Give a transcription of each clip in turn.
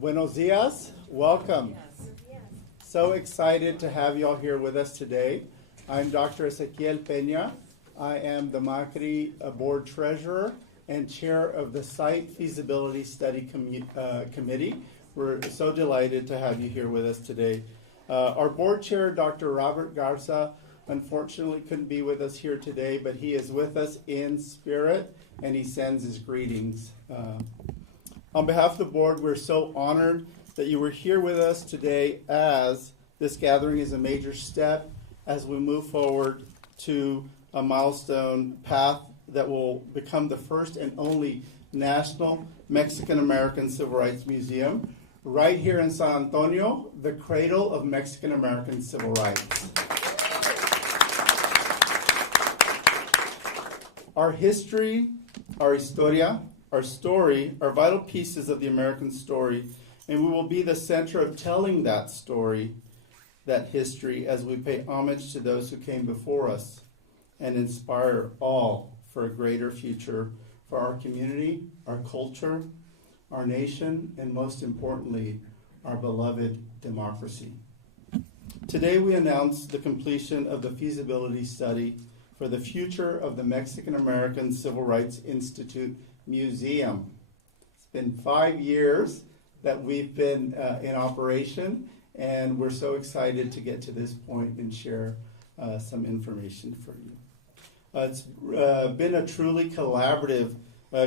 Buenos dias, welcome. So excited to have you all here with us today. I'm Dr. Ezequiel Peña. I am the MACRI Board Treasurer and Chair of the Site Feasibility Study Committee. We're so delighted to have you here with us today. Our Board Chair, Dr. Robert Garza, unfortunately couldn't be with us here today, but he is with us in spirit and he sends his greetings. On behalf of the board, we're so honored that you were here with us today, as this gathering is a major step as we move forward to a milestone path that will become the first and only national Mexican-American Civil Rights Museum right here in San Antonio, the cradle of Mexican-American civil rights. Our history, our historia, our story are vital pieces of the American story, and we will be the center of telling that story, that history, as we pay homage to those who came before us and inspire all for a greater future for our community, our culture, our nation, and most importantly, our beloved democracy. Today we announce the completion of the feasibility study for the future of the Mexican-American Civil Rights Institute Museum. It's been 5 years that we've been in operation, and we're so excited to get to this point and share some information for you. It's been a truly collaborative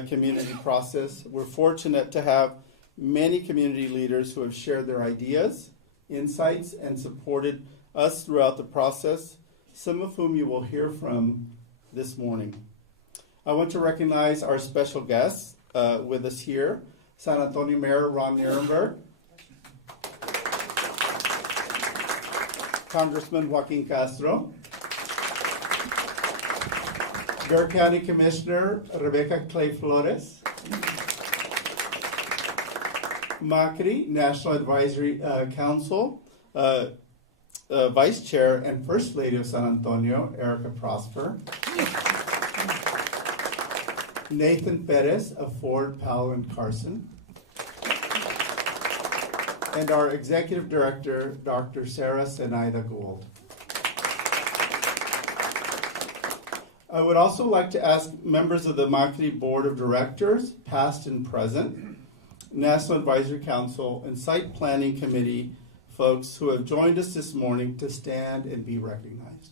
community process. We're fortunate to have many community leaders who have shared their ideas, insights, and supported us throughout the process, some of whom you will hear from this morning. I want to recognize our special guests with us here, San Antonio Mayor Ron Nirenberg, Congressman Joaquin Castro, Bexar County Commissioner Rebecca Clay Flores, MACRI, National Advisory Council, Vice Chair and First Lady of San Antonio, Erica Prosper, Nathan Perez of Ford, Powell, and Carson, and our Executive Director, Dr. Sarah Zenaida Gould. I would also like to ask members of the MACRI Board of Directors, past and present, National Advisory Council, and Site Planning Committee folks who have joined us this morning to stand and be recognized.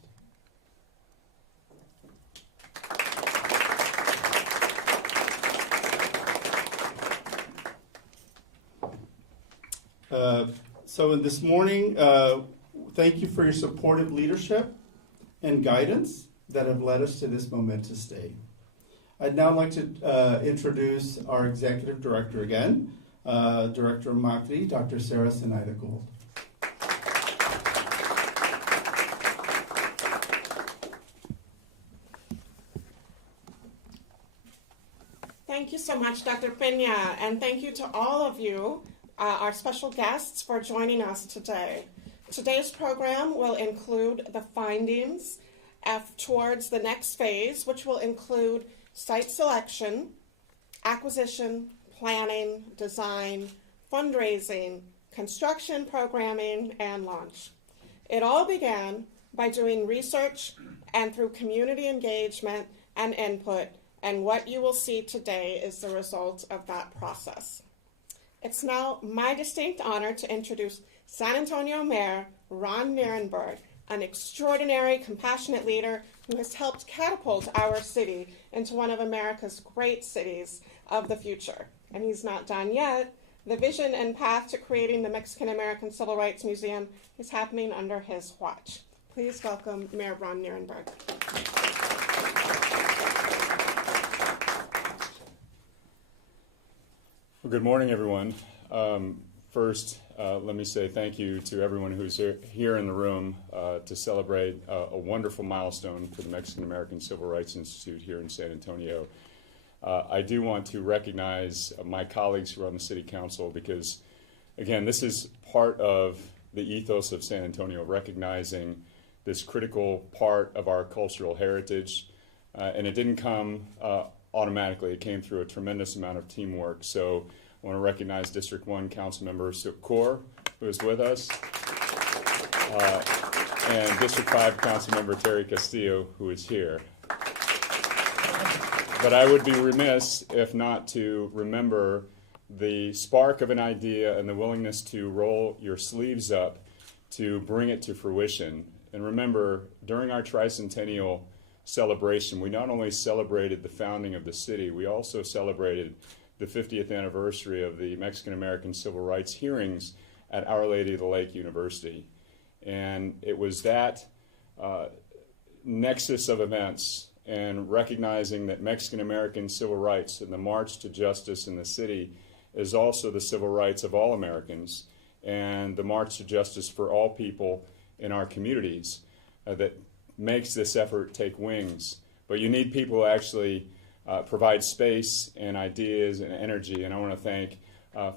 So in this morning, thank you for your supportive leadership and guidance that have led us to this momentous day. I'd now like to introduce our Executive Director again, Director of MACRI, Dr. Sarah Zenaida Gould. Thank you so much, Dr. Peña, and thank you to all of you, our special guests, for joining us today. Today's program will include the findings towards the next phase, which will include site selection, acquisition, planning, design, fundraising, construction, programming, and launch. It all began by doing research and through community engagement and input, and what you will see today is the result of that process. It's now my distinct honor to introduce San Antonio Mayor Ron Nirenberg, an extraordinary, compassionate leader who has helped catapult our city into one of America's great cities of the future. And he's not done yet. The vision and path to creating the Mexican-American Civil Rights Museum is happening under his watch. Please welcome Mayor Ron Nirenberg. Well, good morning, everyone. First, let me say thank you to everyone who's here in the room to celebrate a wonderful milestone for the Mexican-American Civil Rights Institute here in San Antonio. I do want to recognize my colleagues who are on the City Council because, again, this is part of the ethos of San Antonio, recognizing this critical part of our cultural heritage. And it didn't come automatically. It came through a tremendous amount of teamwork. So I want to recognize District 1 Councilmember Kaur, who is with us, and District 5 Councilmember Terry Castillo, who is here. But I would be remiss if not to remember the spark of an idea and the willingness to roll your sleeves up to bring it to fruition. And remember, during our tricentennial celebration, we not only celebrated the founding of the city, we also celebrated the 50th anniversary of the Mexican-American Civil Rights hearings at Our Lady of the Lake University. And it was that nexus of events and recognizing that Mexican-American civil rights and the march to justice in the city is also the civil rights of all Americans and the march to justice for all people in our communities that makes this effort take wings. But you need people who actually provide space and ideas and energy, and I want to thank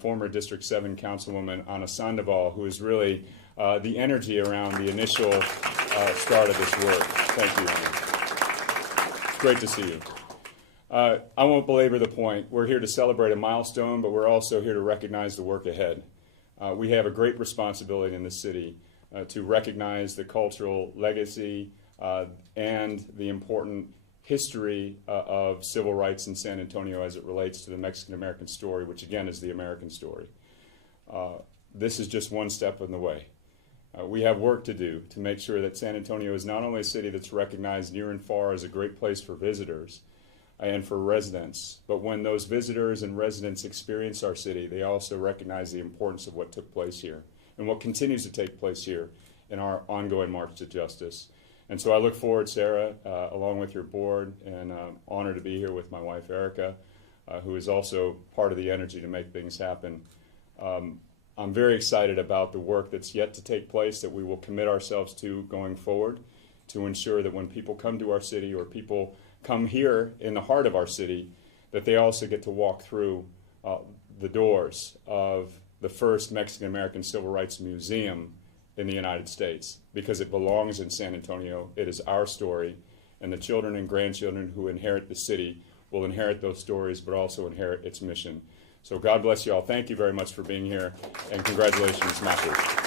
former District 7 Councilwoman Ana Sandoval, who is really the energy around the initial start of this work. Thank you, Ana. Great to see you. I won't belabor the point. We're here to celebrate a milestone, but we're also here to recognize the work ahead. We have a great responsibility in the city to recognize the cultural legacy and the important history of civil rights in San Antonio as it relates to the Mexican-American story, which again is the American story. This is just one step in the way. We have work to do to make sure that San Antonio is not only a city that's recognized near and far as a great place for visitors and for residents, but when those visitors and residents experience our city, they also recognize the importance of what took place here and what continues to take place here in our ongoing march to justice. And so I look forward, Sarah, along with your board, and honored to be here with my wife, Erica, who is also part of the energy to make things happen. I'm very excited about the work that's yet to take place that we will commit ourselves to going forward to ensure that when people come to our city or people come here in the heart of our city, that they also get to walk through the doors of the first Mexican-American Civil Rights Museum in the United States, because it belongs in San Antonio. It is our story, and the children and grandchildren who inherit the city will inherit those stories, but also inherit its mission. So God bless you all. Thank you very much for being here, and congratulations, MACRI.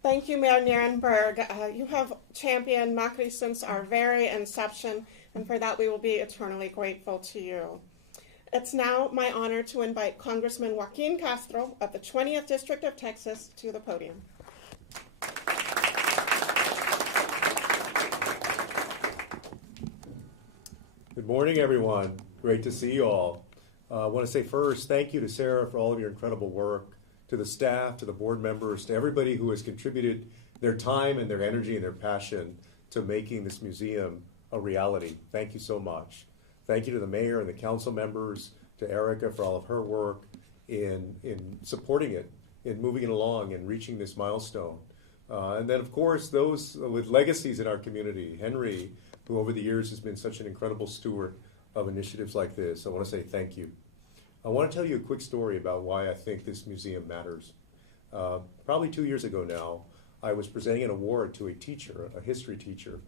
Thank you, Mayor Nierenberg. You have championed MACRI since our very inception, and for that we will be eternally grateful to you. It's now my honor to invite Congressman Joaquin Castro of the 20th District of Texas to the podium. Good morning, everyone. Great to see you all. I want to say first, thank you to Sarah for all of your incredible work, to the staff, to the board members, to everybody who has contributed their time and their energy and their passion to making this museum a reality. Thank you so much. Thank you to the mayor and the council members, to Erica for all of her work in supporting it, in moving it along and reaching this milestone. And then, of course, those with legacies in our community, Henry, who over the years has been such an incredible steward of initiatives like this. I want to say thank you. I want to tell you a quick story about why I think this museum matters. Probably 2 years ago now, I was presenting an award to a teacher, a history teacher,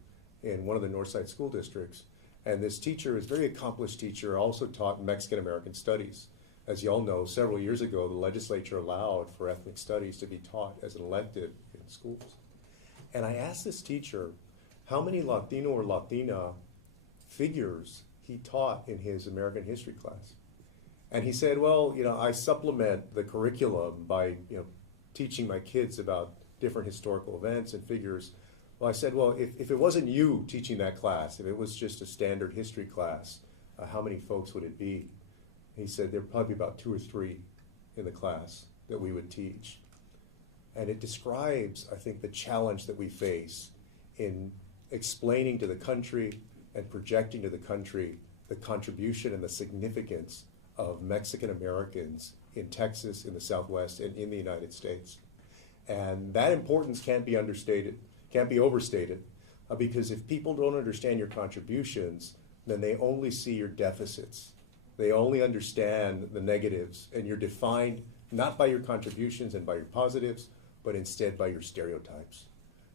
in one of the Northside school districts. And this teacher is a very accomplished teacher, also taught Mexican American studies. As you all know, several years ago, the legislature allowed for ethnic studies to be taught as an elective in schools. And I asked this teacher how many Latino or Latina figures he taught in his American history class. And he said, well, I supplement the curriculum by, teaching my kids about different historical events and figures. Well, I said, well, if it wasn't you teaching that class, if it was just a standard history class, how many folks would it be? He said there'd probably be about 2 or 3 in the class that we would teach. And it describes, I think, the challenge that we face in explaining to the country and projecting to the country the contribution and the significance of Mexican Americans in Texas, in the Southwest, and in the United States. And that importance can't be understated, can't be overstated, because if people don't understand your contributions, then they only see your deficits. They only understand the negatives, and you're defined not by your contributions and by your positives, but instead by your stereotypes.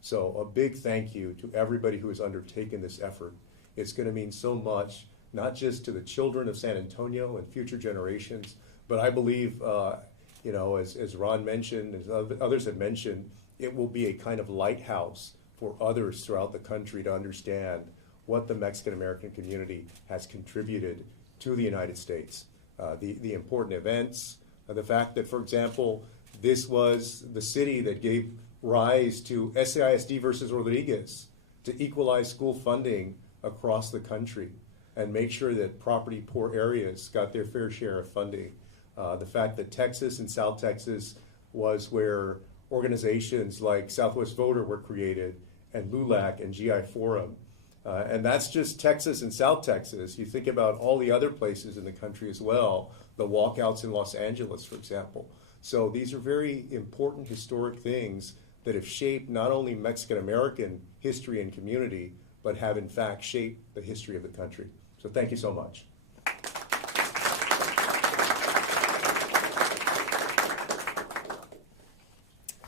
So a big thank you to everybody who has undertaken this effort It's going to mean so much, not just to the children of San Antonio and future generations, but I believe, as Ron mentioned, as others have mentioned, it will be a kind of lighthouse for others throughout the country to understand what the Mexican American community has contributed to the United States. The important events, the fact that, for example, this was the city that gave rise to SAISD versus Rodriguez to equalize school funding across the country and make sure that property poor areas got their fair share of funding. The fact that Texas and South Texas was where organizations like Southwest Voter were created, and LULAC and GI Forum. And that's just Texas and South Texas. You think about all the other places in the country as well, the walkouts in Los Angeles, for example. So these are very important historic things that have shaped not only Mexican American history and community, but have in fact shaped the history of the country. So thank you so much.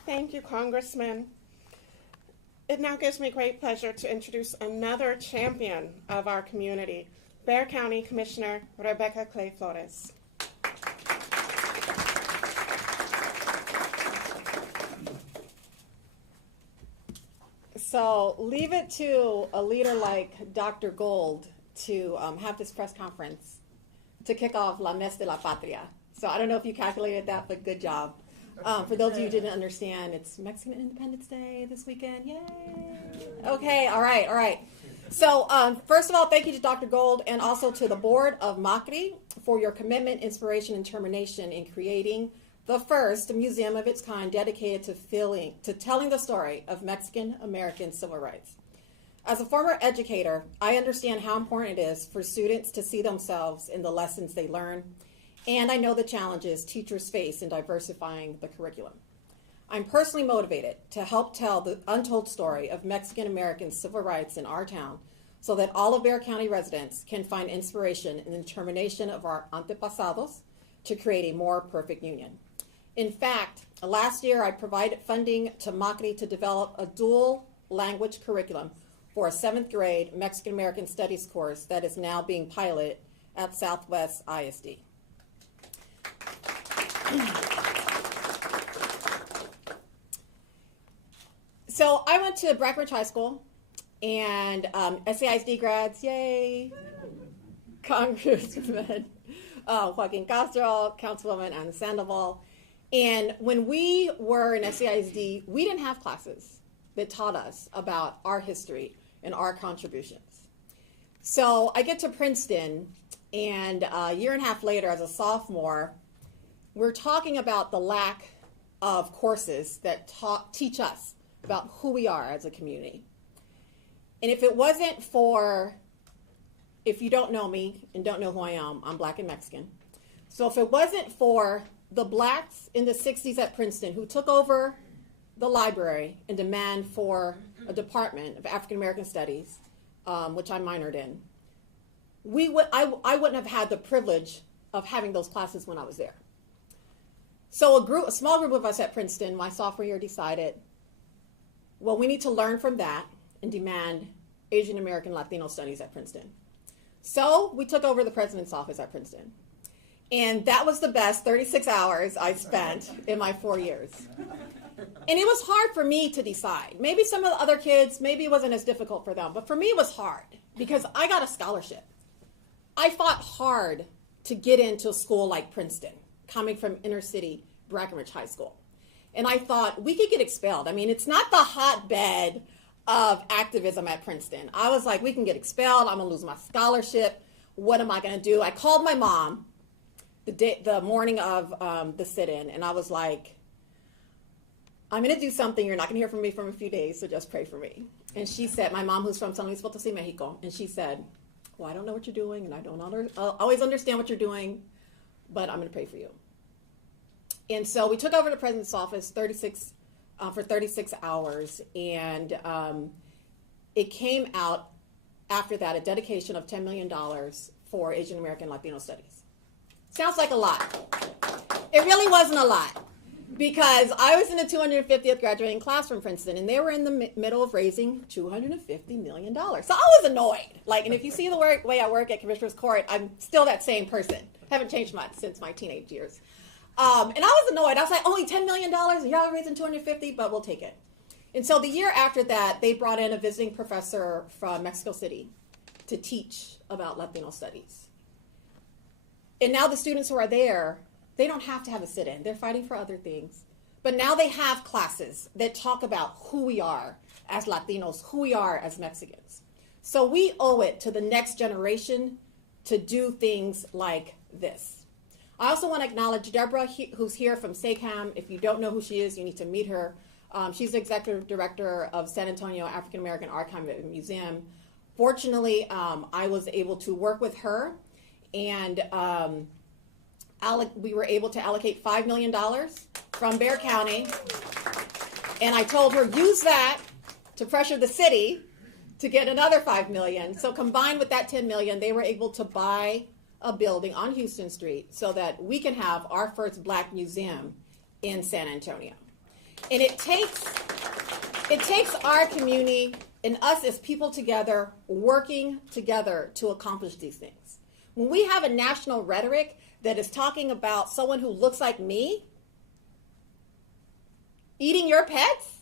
Thank you, Congressman. It now gives me great pleasure to introduce another champion of our community, Bexar County Commissioner Rebecca Clay Flores. So leave it to a leader like Dr. Gold to have this press conference to kick off La Mes de la Patria. So I don't know if you calculated that, but good job. For those of you who didn't understand, it's Mexican Independence Day this weekend. Yay! Okay, all right. So first of all, thank you to Dr. Gold and also to the board of MACRI for your commitment, inspiration, and determination in creating the first museum of its kind dedicated to telling the story of Mexican American civil rights. As a former educator, I understand how important it is for students to see themselves in the lessons they learn, and I know the challenges teachers face in diversifying the curriculum. I'm personally motivated to help tell the untold story of Mexican American civil rights in our town so that all of Bexar County residents can find inspiration in the determination of our antepasados to create a more perfect union. In fact, last year I provided funding to MACRI to develop a dual language curriculum for a 7th grade Mexican American Studies course that is now being piloted at Southwest ISD. So I went to Breckenridge High School, and SAISD grads, yay! Congressman Joaquin Castro, Councilwoman Ana Sandoval. And when we were in SAISD, we didn't have classes that taught us about our history and our contributions. So I get to Princeton, and a year and a half later, as a sophomore, we're talking about the lack of courses that teach us about who we are as a community. And if it wasn't for, if you don't know me and don't know who I am, I'm Black and Mexican. So if it wasn't for the Blacks in the 60s at Princeton who took over the library and demand for a department of African American Studies, which I minored in, I wouldn't have had the privilege of having those classes when I was there. So a small group of us at Princeton, my sophomore year, decided, well, we need to learn from that and demand Asian American Latino Studies at Princeton. So we took over the president's office at Princeton. And that was the best 36 hours I spent in my 4 years. And it was hard for me to decide. Maybe some of the other kids, maybe it wasn't as difficult for them, but for me it was hard because I got a scholarship. I fought hard to get into a school like Princeton, coming from inner city Breckenridge High School. And I thought we could get expelled. I mean, it's not the hotbed of activism at Princeton. I was like, we can get expelled. I'm gonna lose my scholarship. What am I gonna do? I called my mom the morning of the sit-in, and I was like, I'm gonna do something. You're not gonna hear from me for a few days, so just pray for me. And she said, my mom, who's from San Luis Potosí, Mexico, and she said, well, I don't know what you're doing, and I don't always understand what you're doing, but I'm gonna pray for you. And so we took over the president's office for 36 hours, and it came out after that a dedication of $10 million for Asian American Latino Studies. Sounds like a lot. It really wasn't a lot. because I was in the 250th graduating class from Princeton, and they were in the middle of raising $250 million. So I was annoyed. And if you see the way I work at Commissioner's Court, I'm still that same person. Haven't changed much since my teenage years. And I was annoyed. I was like, only $10 million, and y'all are raising 250, but we'll take it. And so the year after that, they brought in a visiting professor from Mexico City to teach about Latino studies. And now the students who are there, they don't have to have a sit-in. They're fighting for other things. But now they have classes that talk about who we are as Latinos, who we are as Mexicans. So we owe it to the next generation to do things like this. I also want to acknowledge Deborah, who's here from SACAM. If you don't know who she is, you need to meet her. She's the executive director of San Antonio African American Archive and Museum. Fortunately, I was able to work with her, and we were able to allocate $5 million from Bexar County. And I told her, use that to pressure the city to get another $5 million. So combined with that $10 million, they were able to buy a building on Houston Street so that we can have our first Black museum in San Antonio. And it takes our community and us as people together, working together to accomplish these things. When we have a national rhetoric that is talking about someone who looks like me eating your pets,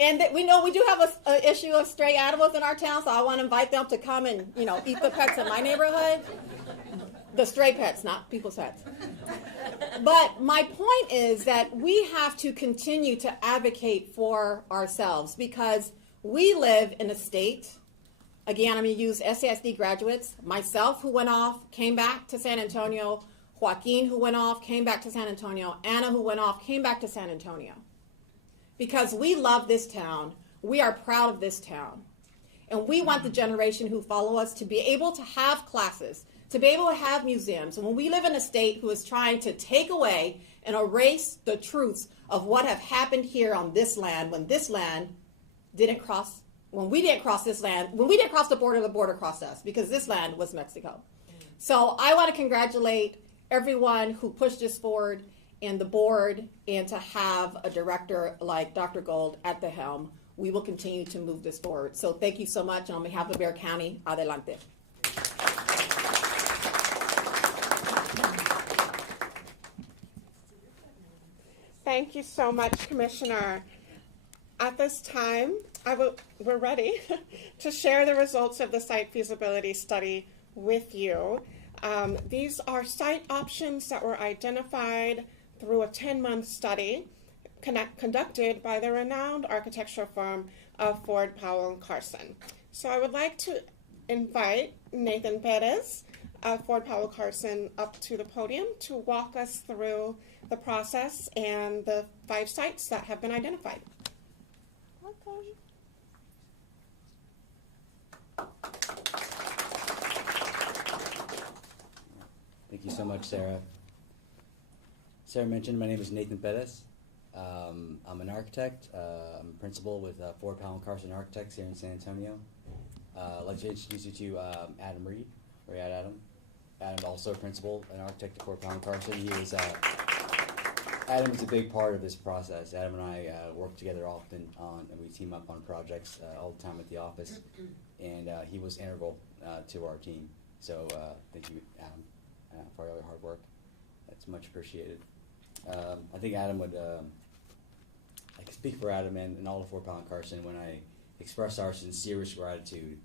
and that we know we do have an issue of stray animals in our town, so I want to invite them to come and eat the pets in my neighborhood. The stray pets, not people's pets. But my point is that we have to continue to advocate for ourselves because we live in a state, again, I'm going to use SASD graduates, myself who went off, came back to San Antonio, Joaquin who went off, came back to San Antonio, Anna who went off, came back to San Antonio. Because we love this town, we are proud of this town, and we want the generation who follow us to be able to have classes, to be able to have museums. And when we live in a state who is trying to take away and erase the truths of what have happened here on this land, when this land didn't cross, when we didn't cross this land, when we didn't cross the border crossed us, because this land was Mexico. So I want to congratulate everyone who pushed this forward and the board, and to have a director like Dr. Gold at the helm. We will continue to move this forward. So thank you so much, and on behalf of Bexar County, adelante. Thank you so much, Commissioner. At this time, we're ready to share the results of the site feasibility study with you. These are site options that were identified through a 10-month study conducted by the renowned architectural firm of Ford, Powell, and Carson. So I would like to invite Nathan Perez of Ford, Powell, Carson up to the podium to walk us through the process and the 5 sites that have been identified. Thank you so much, Sarah. Sarah mentioned my name is Nathan Perez. I'm an architect. I'm a principal with Ford, Powell, and Carson Architects here in San Antonio. I'd like to introduce you to Adam Reed. Where you at, Adam? Adam's also a principal and architect at Ford, Powell, and Carson. Adam is a big part of this process. Adam and I work together often and we team up on projects all the time at the office. And he was integral to our team. So thank you, Adam, for all your hard work. That's much appreciated. I think Adam would, I can speak for Adam and all of Fort Powell and Carson when I express our sincerest gratitude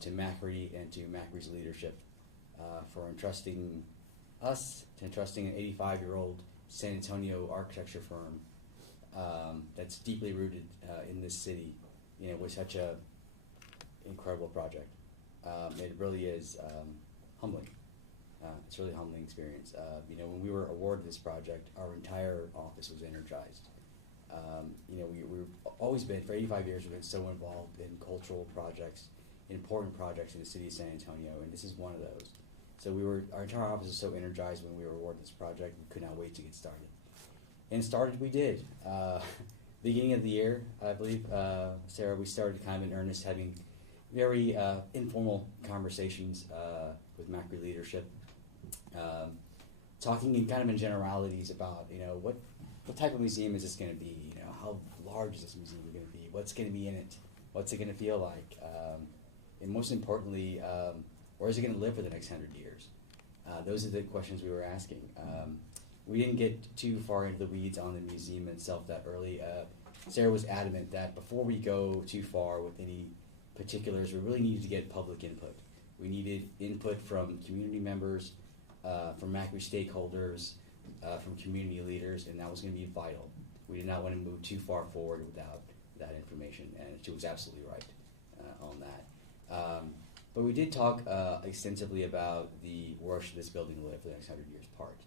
to MACRI and to MACRI's leadership for entrusting us, to entrusting an 85-year-old San Antonio architecture firm that's deeply rooted in this city, with such a incredible project. It really is humbling. It's a really humbling experience. When we were awarded this project, our entire office was energized. We've always been, for 85 years, we've been so involved in cultural projects, important projects in the city of San Antonio, and this is one of those. So our entire office was so energized when we were awarded this project, we could not wait to get started. And started we did. Beginning of the year, I believe, Sarah, we started kind of in earnest, having very informal conversations with MACRI leadership, talking in kind of in generalities about, what type of museum is this going to be? How large is this museum going to be? What's going to be in it? What's it going to feel like? And most importantly, where is it going to live for the next 100 years? Those are the questions we were asking. We didn't get too far into the weeds on the museum itself that early. Sarah was adamant that before we go too far with any particulars, we really needed to get public input. We needed input from community members, from MACRI stakeholders, from community leaders, and that was going to be vital. We did not want to move too far forward without that information, and she was absolutely right on that. But we did talk extensively about where should this building live for the next 100 years part,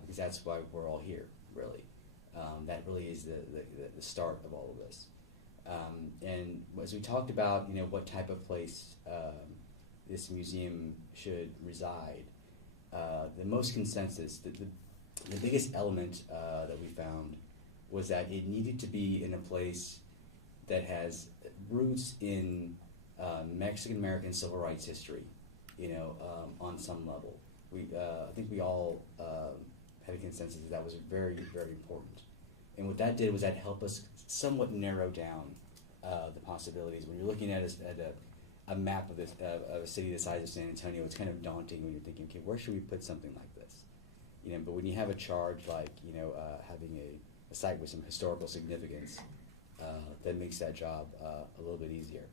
because that's why we're all here, really. That really is the start of all of this. And as we talked about, what type of place this museum should reside, the most consensus, the biggest element that we found was that it needed to be in a place that has roots in Mexican American civil rights history, on some level. I think we all had a consensus that was very, very important. And what that did was that helped us somewhat narrow down the possibilities. When you're looking at a map of a city the size of San Antonio, it's kind of daunting when you're thinking, okay, where should we put something like this? But when you have a charge like, having a site with some historical significance, that makes that job a little bit easier.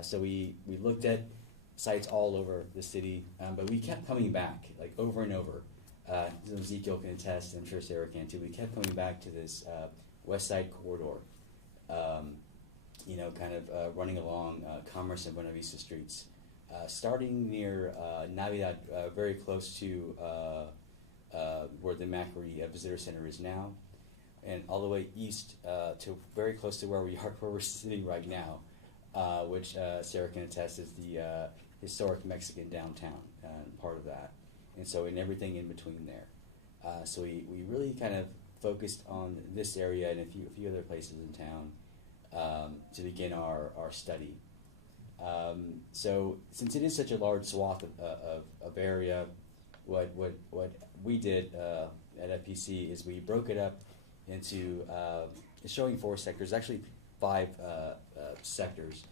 So we looked at sites all over the city, but we kept coming back, like over and over. Ezekiel can attest, I'm sure Sarah can too. We kept coming back to this West Side corridor, kind of running along Commerce and Buena Vista streets, starting near Navidad, very close to where the MACRI Visitor Center is now, and all the way east to very close to where we're sitting right now, which Sarah can attest is the historic Mexican downtown part of that. And so in everything in between there. So we really kind of focused on this area and a few other places in town to begin our study. So since it is such a large swath of area, what we did at FPC is we broke it up into showing 4 sectors, actually 5 sectors,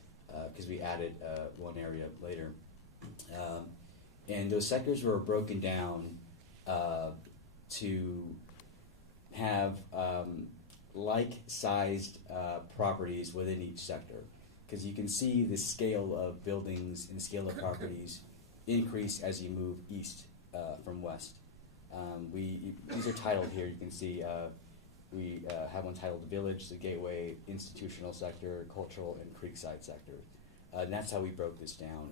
because we added one area later. And those sectors were broken down to have like-sized properties within each sector, because you can see the scale of buildings and the scale of properties increase as you move east from west. These are titled here. You can see we have one titled Village, the Gateway, Institutional Sector, Cultural, and Creekside Sector. And that's how we broke this down.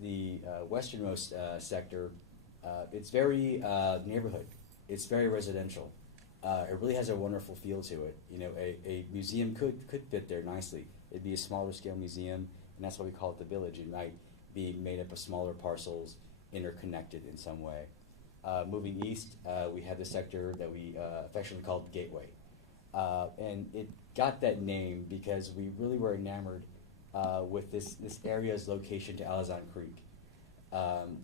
The westernmost sector, it's very neighborhood. It's very residential. It really has a wonderful feel to it. A museum could fit there nicely. It'd be a smaller scale museum, and that's why we call it the Village. It might be made up of smaller parcels, interconnected in some way. Moving east, we have the sector that we affectionately called Gateway. And it got that name because we really were enamored with this area's location to Alazan Creek.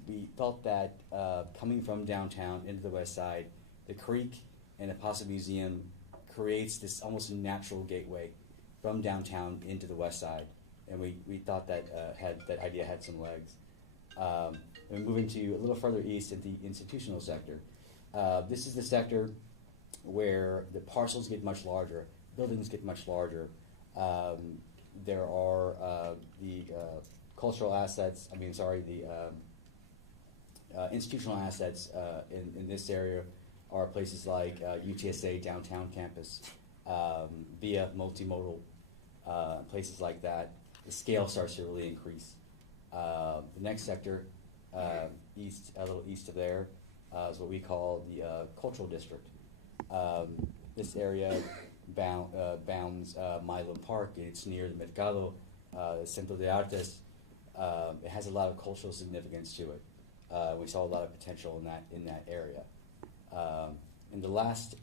We felt that coming from downtown into the west side, the creek and the Paso Museum creates this almost natural gateway from downtown into the west side, and we thought that that idea had some legs. And moving to a little further east at the institutional sector, this is the sector where the parcels get much larger, buildings get much larger. There are the cultural assets, the institutional assets in this area are places like UTSA downtown campus, via multimodal, places like that. The scale starts to really increase. The next sector, east, a little east of there, is what we call the cultural district. This area bounds Milo Park. It's near the Mercado, Centro de Artes. It has a lot of cultural significance to it. We saw a lot of potential in that area. And the last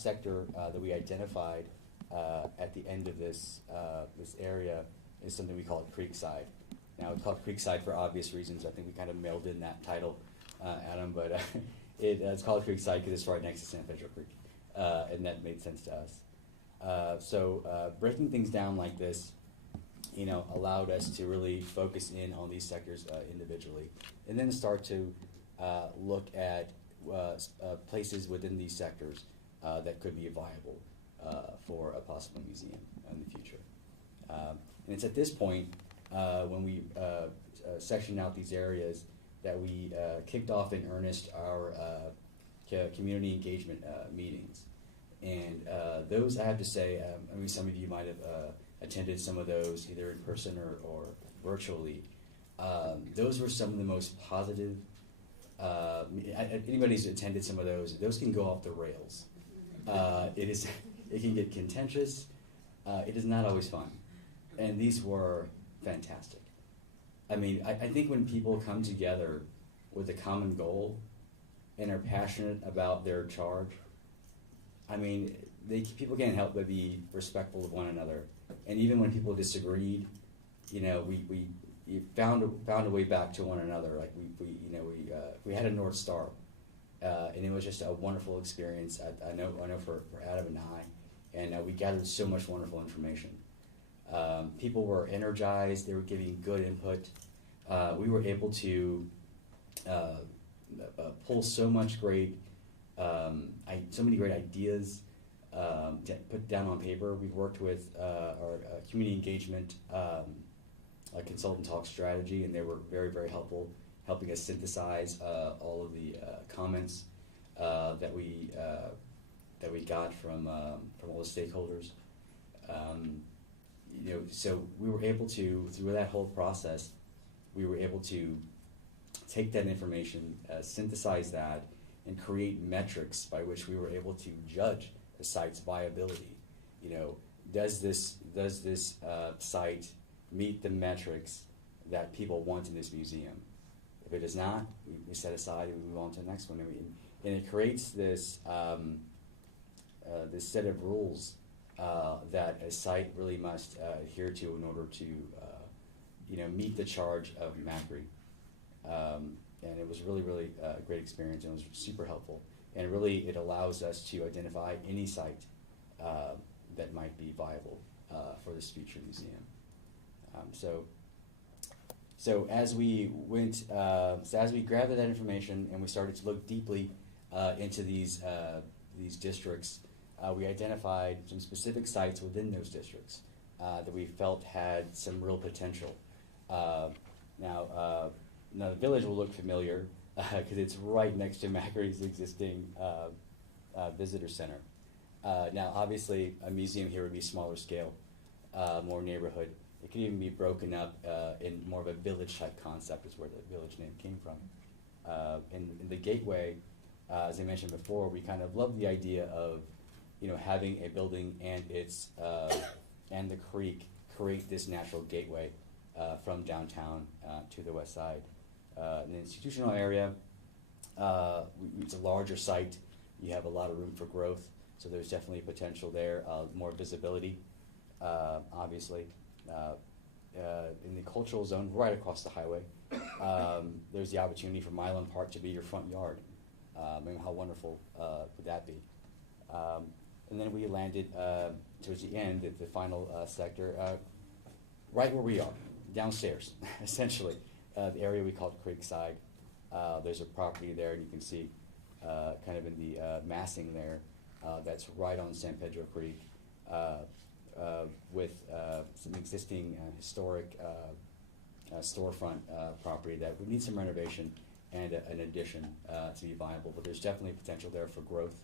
sector that we identified at the end of this area is something we call Creekside. Now, we call it Creekside for obvious reasons. I think we kind of mailed in that title Adam, but it's called Creek Site because it's right next to San Pedro Creek, and that made sense to us. So breaking things down like this, allowed us to really focus in on these sectors individually, and then start to look at places within these sectors that could be viable for a possible museum in the future. And it's at this point when we sectioned out these areas that we kicked off in earnest our community engagement meetings. And those, I have to say, some of you might have attended some of those either in person or virtually. Those were some of the most positive. Anybody who's attended some of those can go off the rails. It can get contentious. It is not always fun. And these were fantastic. I mean, I think when people come together with a common goal and are passionate about their charge, I mean, people can't help but be respectful of one another. And even when people disagreed, we found a way back to one another. Like we had a North Star, and it was just a wonderful experience. I know for Adam and I, and we gathered so much wonderful information. People were energized. They were giving good input. We were able to pull so many great ideas to put down on paper. We've worked with our community engagement consultant talk strategy, and they were very, very helpful, helping us synthesize all of the comments that we got from all the stakeholders. So we were able to, through that whole process, we were able to take that information, synthesize that, and create metrics by which we were able to judge the site's viability. Does this site meet the metrics that people want in this museum? If it does not, we set aside and we move on to the next one. And it creates this this set of rules that a site really must adhere to in order to meet the charge of MACRI. And it was really, really a great experience, and it was super helpful. And really, it allows us to identify any site that might be viable for this future museum. So as we went, as we gathered that information and we started to look deeply into these districts, we identified some specific sites within those districts that we felt had some real potential. Now the village will look familiar because it's right next to MACRI's existing visitor center. Now, obviously, a museum here would be smaller scale, more neighborhood. It could even be broken up in more of a village-type concept, is where the village name came from. In the gateway, as I mentioned before, we kind of love the idea of, having a building and its and the creek create this natural gateway from downtown to the west side. In the institutional area, it's a larger site. You have a lot of room for growth, so there's definitely potential there. More visibility, obviously. In the cultural zone, right across the highway, there's the opportunity for Milan Park to be your front yard. How wonderful would that be? And then we landed towards the end at the final sector, right where we are, downstairs, essentially. The area we called Creekside. There's a property there, and you can see kind of in the massing there, that's right on San Pedro Creek, with some existing historic storefront property that would need some renovation and an addition to be viable. But there's definitely potential there for growth,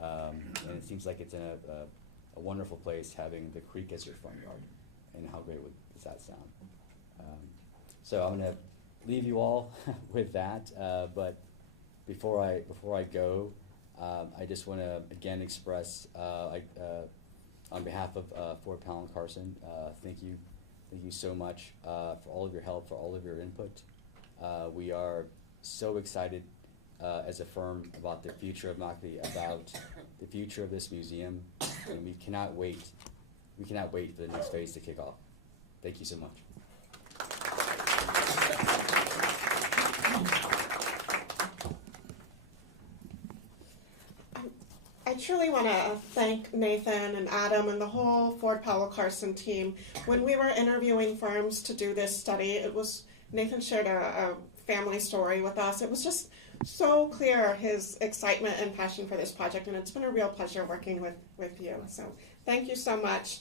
and it seems like it's in a wonderful place, having the creek as your front yard. And how great does that sound? So I'm going to leave you all with that. But before I go, I just want to again express, on behalf of Fort Powell and Carson, thank you so much for all of your help, for all of your input. We are so excited as a firm about the future of MACRI, about the future of this museum, and we cannot wait. We cannot wait for the next phase to kick off. Thank you so much. I truly want to thank Nathan and Adam and the whole Ford Powell Carson team. When we were interviewing firms to do this study, Nathan shared a family story with us. It was just so clear his excitement and passion for this project, and it's been a real pleasure working with you. So thank you so much.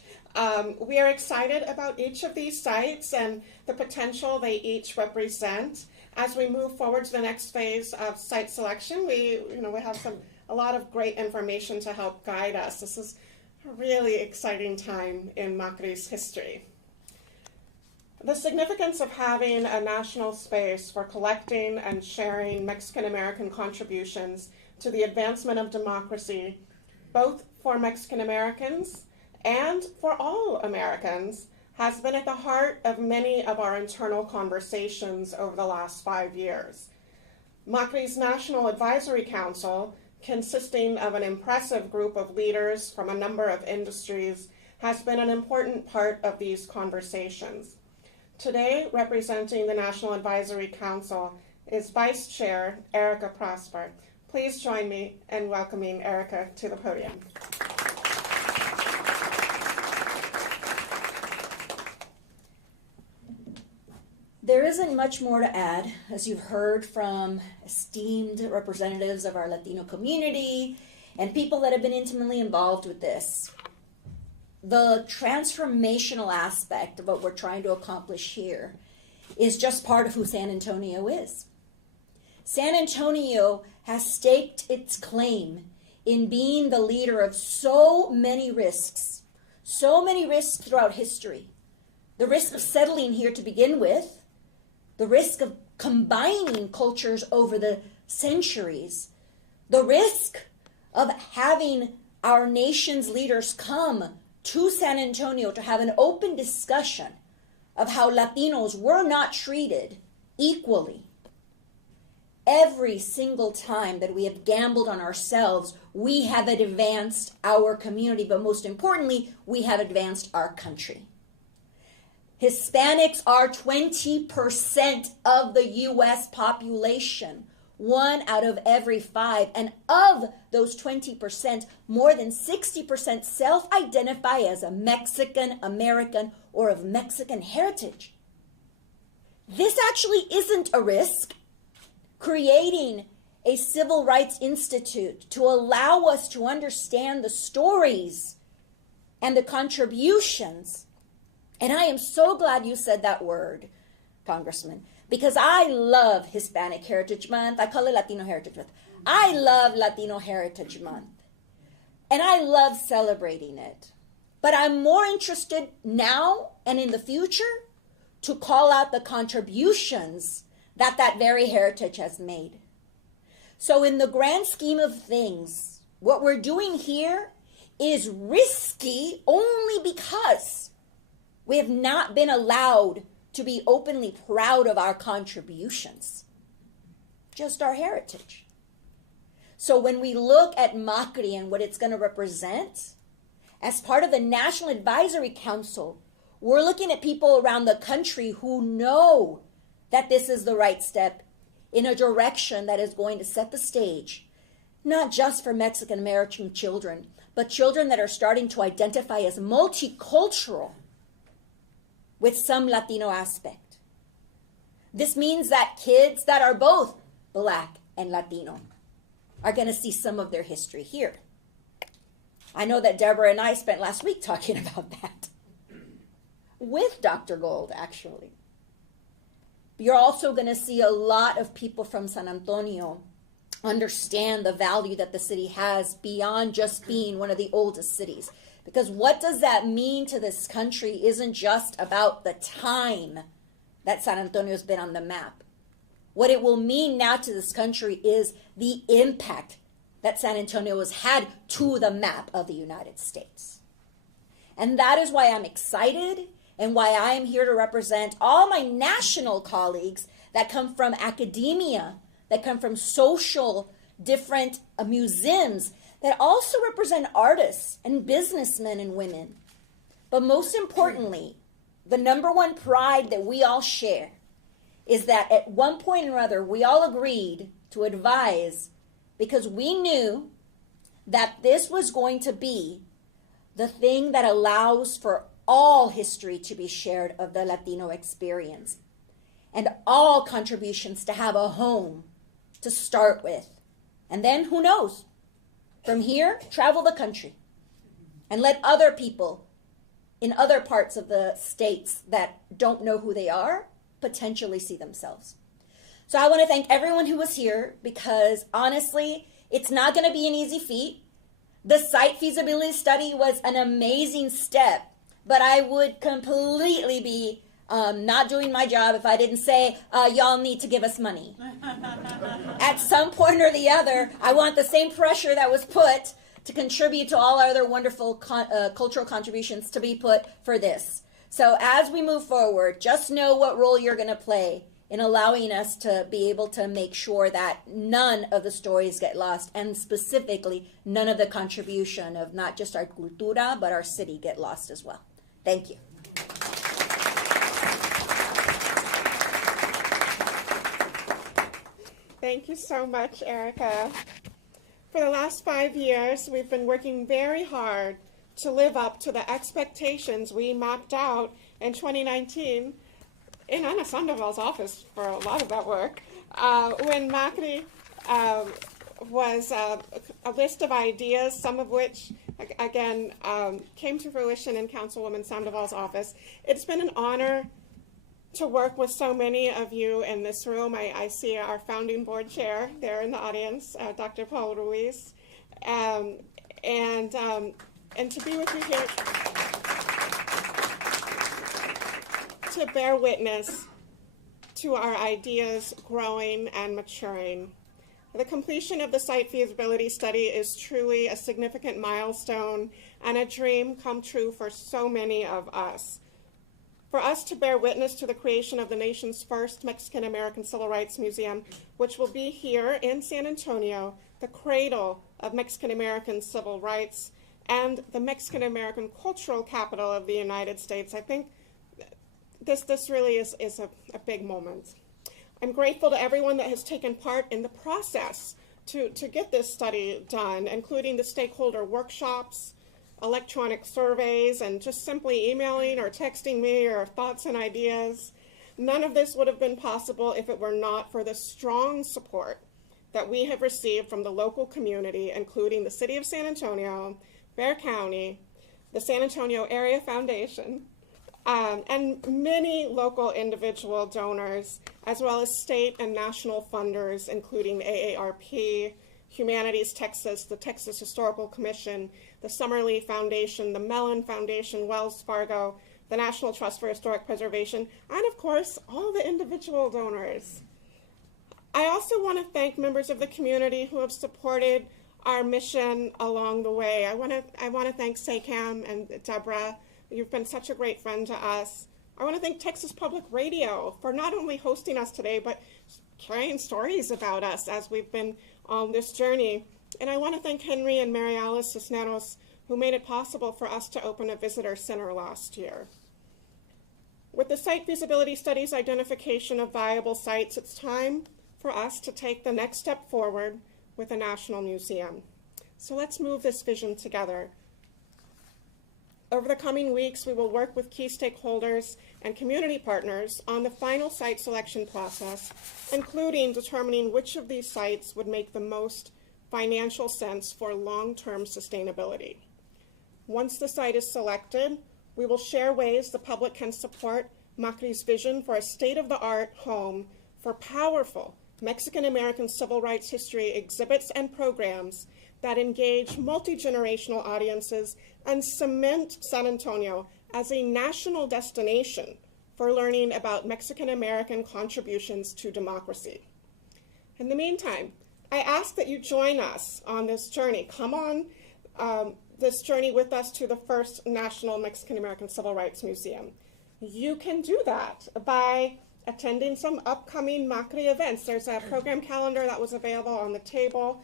We are excited about each of these sites and the potential they each represent. As we move forward to the next phase of site selection, we have a lot of great information to help guide us. This is a really exciting time in MACRI's history. The significance of having a national space for collecting and sharing Mexican-American contributions to the advancement of democracy, both for Mexican-Americans and for all Americans, has been at the heart of many of our internal conversations over the last 5 years. MACRI's National Advisory Council, consisting of an impressive group of leaders from a number of industries, has been an important part of these conversations. Today, representing the National Advisory Council is Vice Chair Erica Prosper. Please join me in welcoming Erica to the podium. There isn't much more to add, as you've heard from esteemed representatives of our Latino community and people that have been intimately involved with this. The transformational aspect of what we're trying to accomplish here is just part of who San Antonio is. San Antonio has staked its claim in being the leader of so many risks throughout history. The risk of settling here to begin with, the risk of combining cultures over the centuries, the risk of having our nation's leaders come to San Antonio to have an open discussion of how Latinos were not treated equally. Every single time that we have gambled on ourselves, we have advanced our community, but most importantly, we have advanced our country. Hispanics are 20% of the U.S. population, 1 out of every 5. And of those 20%, more than 60% self-identify as a Mexican American or of Mexican heritage. This actually isn't a risk. Creating a civil rights institute to allow us to understand the stories and the contributions. And I am so glad you said that word, Congressman, because I love Hispanic Heritage Month. I call it Latino Heritage Month. I love Latino Heritage Month. And I love celebrating it. But I'm more interested now and in the future to call out the contributions that very heritage has made. So in the grand scheme of things, what we're doing here is risky only because we have not been allowed to be openly proud of our contributions, just our heritage. So when we look at MACRI and what it's going to represent, as part of the National Advisory Council, we're looking at people around the country who know that this is the right step in a direction that is going to set the stage, not just for Mexican American children, but children that are starting to identify as multicultural with some Latino aspect. This means that kids that are both Black and Latino are going to see some of their history here. I know that Deborah and I spent last week talking about that with Dr. Gold, actually. You're also going to see a lot of people from San Antonio understand the value that the city has beyond just being one of the oldest cities. Because what does that mean to this country isn't just about the time that San Antonio's been on the map. What it will mean now to this country is the impact that San Antonio has had to the map of the United States. And that is why I'm excited and why I am here to represent all my national colleagues that come from academia, that come from social, different museums, that also represent artists and businessmen and women. But most importantly, the number one pride that we all share is that at one point or other, we all agreed to advise because we knew that this was going to be the thing that allows for all history to be shared of the Latino experience and all contributions to have a home to start with. And then, who knows? From here, travel the country and let other people in other parts of the states that don't know who they are potentially see themselves. So I want to thank everyone who was here, because honestly, it's not going to be an easy feat. The site feasibility study was an amazing step, but I would completely be not doing my job if I didn't say, y'all need to give us money. At some point or the other, I want the same pressure that was put to contribute to all our other wonderful cultural contributions to be put for this. So as we move forward, just know what role you're going to play in allowing us to be able to make sure that none of the stories get lost, and specifically none of the contribution of not just our cultura, but our city get lost as well. Thank you. Thank you so much, Erica. For the last 5 years, we've been working very hard to live up to the expectations we mapped out in 2019 in Ana Sandoval's office for a lot of that work, when MACRI was a list of ideas, some of which, again, came to fruition in Councilwoman Sandoval's office. It's been an honor to work with so many of you in this room. I see our founding board chair there in the audience, Dr. Paul Ruiz, and to be with you here to bear witness to our ideas growing and maturing. The completion of the site feasibility study is truly a significant milestone and a dream come true for so many of us. For us to bear witness to the creation of the nation's first Mexican-American Civil Rights Museum, which will be here in San Antonio, the cradle of Mexican-American civil rights and the Mexican-American cultural capital of the United States, I think this really is a big moment. I'm grateful to everyone that has taken part in the process to get this study done, including the stakeholder workshops, electronic surveys, and just simply emailing or texting me or thoughts and ideas. None of this would have been possible if it were not for the strong support that we have received from the local community, including the City of San Antonio, Bexar County, the San Antonio Area Foundation, and many local individual donors, as well as state and national funders, including AARP, Humanities Texas, the Texas Historical Commission, the Summerlee Foundation, the Mellon Foundation, Wells Fargo, the National Trust for Historic Preservation, and of course, all the individual donors. I also want to thank members of the community who have supported our mission along the way. I want to thank SACAM and Deborah. You've been such a great friend to us. I want to thank Texas Public Radio for not only hosting us today, but carrying stories about us as we've been on this journey. And I want to thank Henry and Mary Alice Cisneros, who made it possible for us to open a visitor center last year. With the site feasibility study's identification of viable sites, it's time for us to take the next step forward with a national museum. So let's move this vision together. Over the coming weeks, we will work with key stakeholders and community partners on the final site selection process, including determining which of these sites would make the most financial sense for long-term sustainability. Once the site is selected, we will share ways the public can support MACRI's vision for a state-of-the-art home for powerful Mexican-American civil rights history exhibits and programs that engage multi-generational audiences and cement San Antonio as a national destination for learning about Mexican-American contributions to democracy. In the meantime, I ask that you join us on this journey. Come on this journey with us to the first National Mexican-American Civil Rights Museum. You can do that by attending some upcoming MACRI events. There's a program calendar that was available on the table.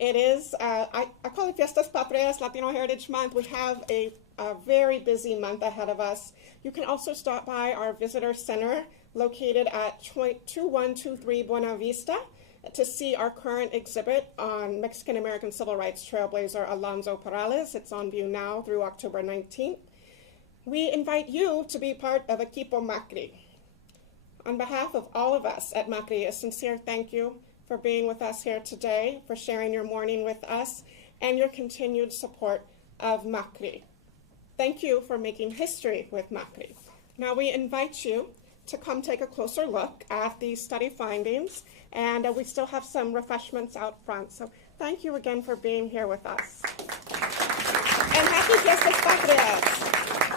It is, I call it Fiestas Patrias, Latino Heritage Month. We have a very busy month ahead of us. You can also stop by our visitor center located at 2123 Buena Vista to see our current exhibit on Mexican-American civil rights trailblazer Alonzo Perales. It's on view now through October 19th. We invite you to be part of Equipo MACRI. On behalf of all of us at MACRI, a sincere thank you for being with us here today, for sharing your morning with us, and your continued support of MACRI. Thank you for making history with MACRI. Now we invite you to come take a closer look at the study findings, and we still have some refreshments out front. So thank you again for being here with us. And happy Fiestas Patrias!